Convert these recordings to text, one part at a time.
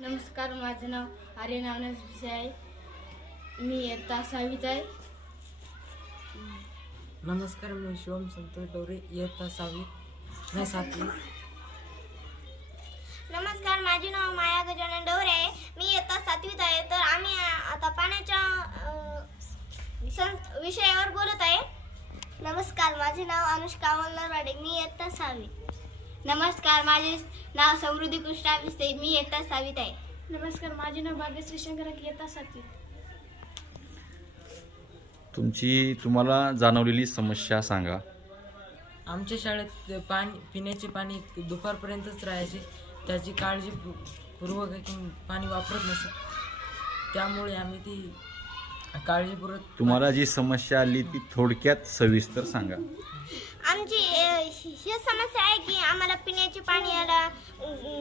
नमस्कार, माझं नाव आर्यन अविनाश भिसे आहे. मी इयत्ता 6वीत आहे. नमस्कार, मी शिवम संतोष डोरे, इयत्ता 7वी. नमस्कार, माझे नाव माया गजानन डोरे आहे. मी इयत्ता 7वीत आहे. तर आम्ही आता पाण्याच्या विषयावर बोलत आहे. नमस्कार, माझे नाव अनुष्का वल्लरवाडे, मी इयत्ता 6वी. नमस्कार, माझे नाव समृद्धी कृष्णा भिसे, मी इयत्ता 6वीत आहे. नमस्कार, माझे नाव भाग्यश्री शंकरक, इयत्ता 7वी. तुम्हाला जाणवलेली समस्या सांगा. आमच्या शाळेत पिण्याचे पाणी दुपारपर्यंतच राहायचे. त्याची काळजीपूर्वक पाणी वापरत नसत. त्यामुळे आम्ही ती काळजीपूर्वक. तुम्हाला जी समस्या आली ती थोडक्यात सविस्तर सांगा. आमची ही समस्या आहे की आम्हाला पिण्याचे पाणी याला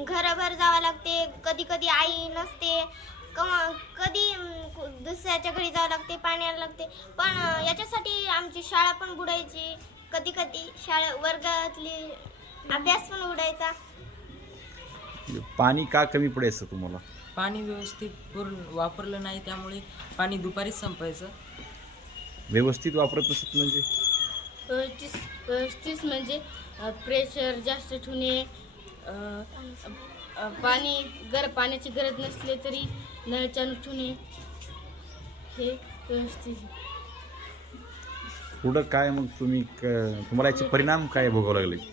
घरभर जावं लागते. कधी कधी आई नसते, कधी दुसऱ्याच्या घरी जावं लागते, पाणी यायला लागते. पण याच्यासाठी आमची शाळा पण बुडायची. कधी कधी वर्गातली अभ्यास पण उडायचा. पाणी का कमी पडायचं तुम्हाला? पाणी व्यवस्थित पूर्ण वापरलं नाही, त्यामुळे पाणी दुपारीच संपायचं. व्यवस्थित वापरत नसत म्हणजे व्यवस्थित म्हणजे प्रेशर जास्त ठेवणे, पाण्याची गरज नसले तरी नळ चालू ठेवणे, हे व्यवस्थित. पुढं काय मग तुम्हाला याचे परिणाम काय भोगावे लागले?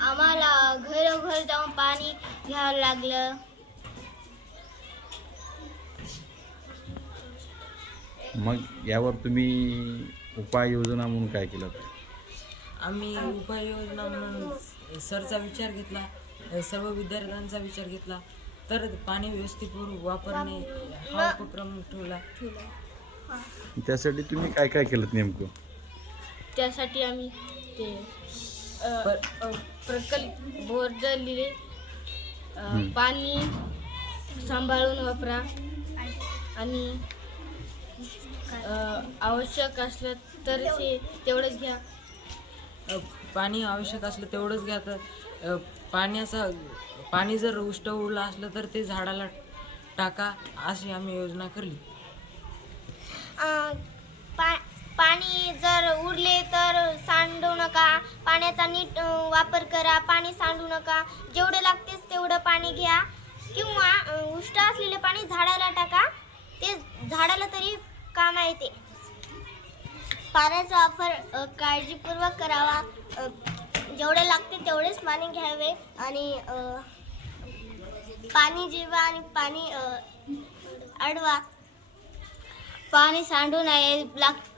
आम्हाला घरोघर जाऊन पाणी घ्यावं लागलं. मग यावर तुम्ही उपाययोजना म्हणून काय केलं? आम्ही उपाययोजना म्हणून सरचा विचार घेतला, सर्व विद्यार्थ्यांचा विचार घेतला, तर पाणी व्यवस्थित वापरणे हा उपक्रम ठेवला. त्यासाठी तुम्ही काय काय केलं नेमकं? त्यासाठी आम्ही ते प्रकल्प बोर्ड लिहिले. पाणी सांभाळून वापरा आणि आवश्यक असलं तर तेवढंच घ्या. पाणी आवश्यक असलं तेवढंच घ्या. तर पाणी जर उष्ट उरलं असलं तर ते झाडाला टाका, अशी आम्ही योजना करली. पाणी जर उरले तर सांडू नका. पाण्याचा नीट वापर करा. पाणी सांडू नका. जेवढे लागतेच तेवढं पाणी घ्या, किंवा उष्ट असलेले पाणी झाडाला टाका. ते झाडाला तरी कामा येते. पाण्याचा वापर काळजीपूर्वक करावा. जेवढे लागते तेवढेच पाणी घ्यावे आणि पाणी जिरवा आणि पाणी अडवा. पाणी सांडू नये.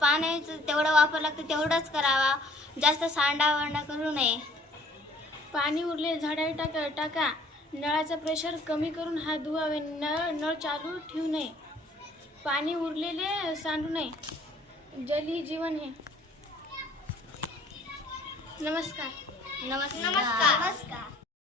पाण्याचं तेवढं वापर लागतं तेवढंच करावा. जास्त सांडावंडा करू नये. पाणी उरले झाडाला टाका. नळाचा प्रेशर कमी करून हात धुवावे. नळ चालू ठेवू नये. पाणी उरलेले सांडू नये. जल ही जीवन आहे. नमस्कार. नमस्कार.